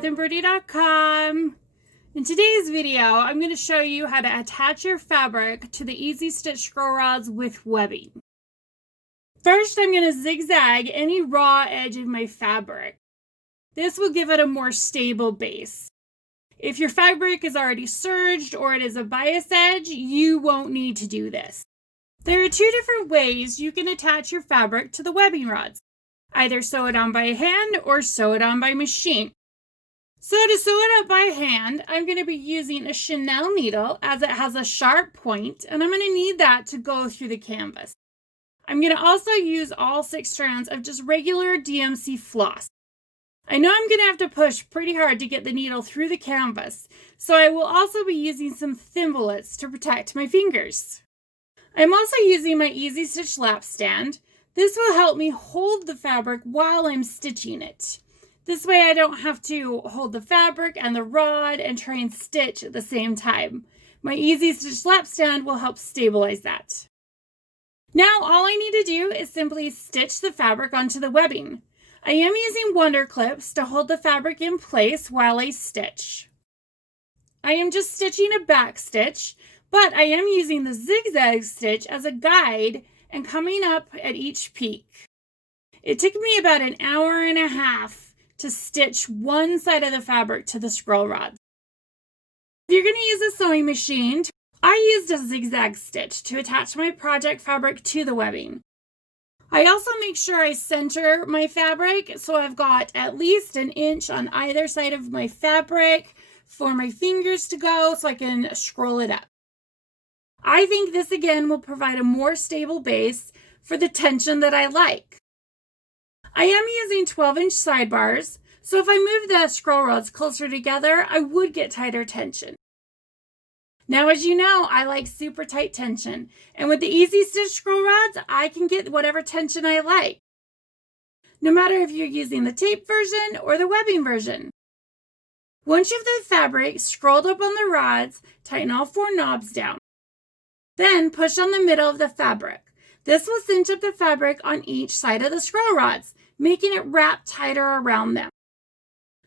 with Embroidery.com. In today's video, I'm going to show you how to attach your fabric to the Easy Stitch scroll rods with webbing. First, I'm going to zigzag any raw edge of my fabric. This will give it a more stable base. If your fabric is already serged or it is a bias edge, you won't need to do this. There are two different ways you can attach your fabric to the webbing rods. Either sew it on by hand or sew it on by machine. So to sew it up by hand, I'm going to be using a chenille needle as it has a sharp point, and I'm going to need that to go through the canvas. I'm going to also use all 6 strands of just regular DMC floss. I know I'm going to have to push pretty hard to get the needle through the canvas, so I will also be using some thimblets to protect my fingers. I'm also using my Easy Stitch lap stand. This will help me hold the fabric while I'm stitching it. This way I don't have to hold the fabric and the rod and try and stitch at the same time. My Easy Stitch lap stand will help stabilize that. Now all I need to do is simply stitch the fabric onto the webbing. I am using wonder clips to hold the fabric in place while I stitch. I am just stitching a back stitch, but I am using the zigzag stitch as a guide and coming up at each peak. It took me about an hour and a half to stitch one side of the fabric to the scroll rods. If you're going to use a sewing machine, I used a zigzag stitch to attach my project fabric to the webbing. I also make sure I center my fabric so I've got at least an inch on either side of my fabric for my fingers to go so I can scroll it up. I think this again will provide a more stable base for the tension that I like. I am using 12-inch sidebars, so if I move the scroll rods closer together, I would get tighter tension. Now, as you know, I like super tight tension, and with the Easy Stitch scroll rods, I can get whatever tension I like, no matter if you're using the tape version or the webbing version. Once you have the fabric scrolled up on the rods, tighten all 4 knobs down. Then push on the middle of the fabric. This will cinch up the fabric on each side of the scroll rods, making it wrap tighter around them.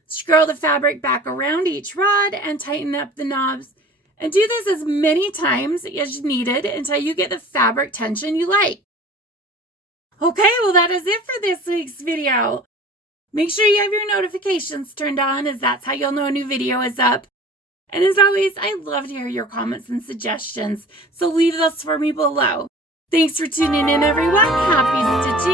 Scroll the fabric back around each rod and tighten up the knobs. And do this as many times as needed until you get the fabric tension you like. Okay, well that is it for this week's video. Make sure you have your notifications turned on, as that's how you'll know a new video is up. And as always, I love to hear your comments and suggestions, so leave those for me below. Thanks for tuning in, everyone. Happy stitching!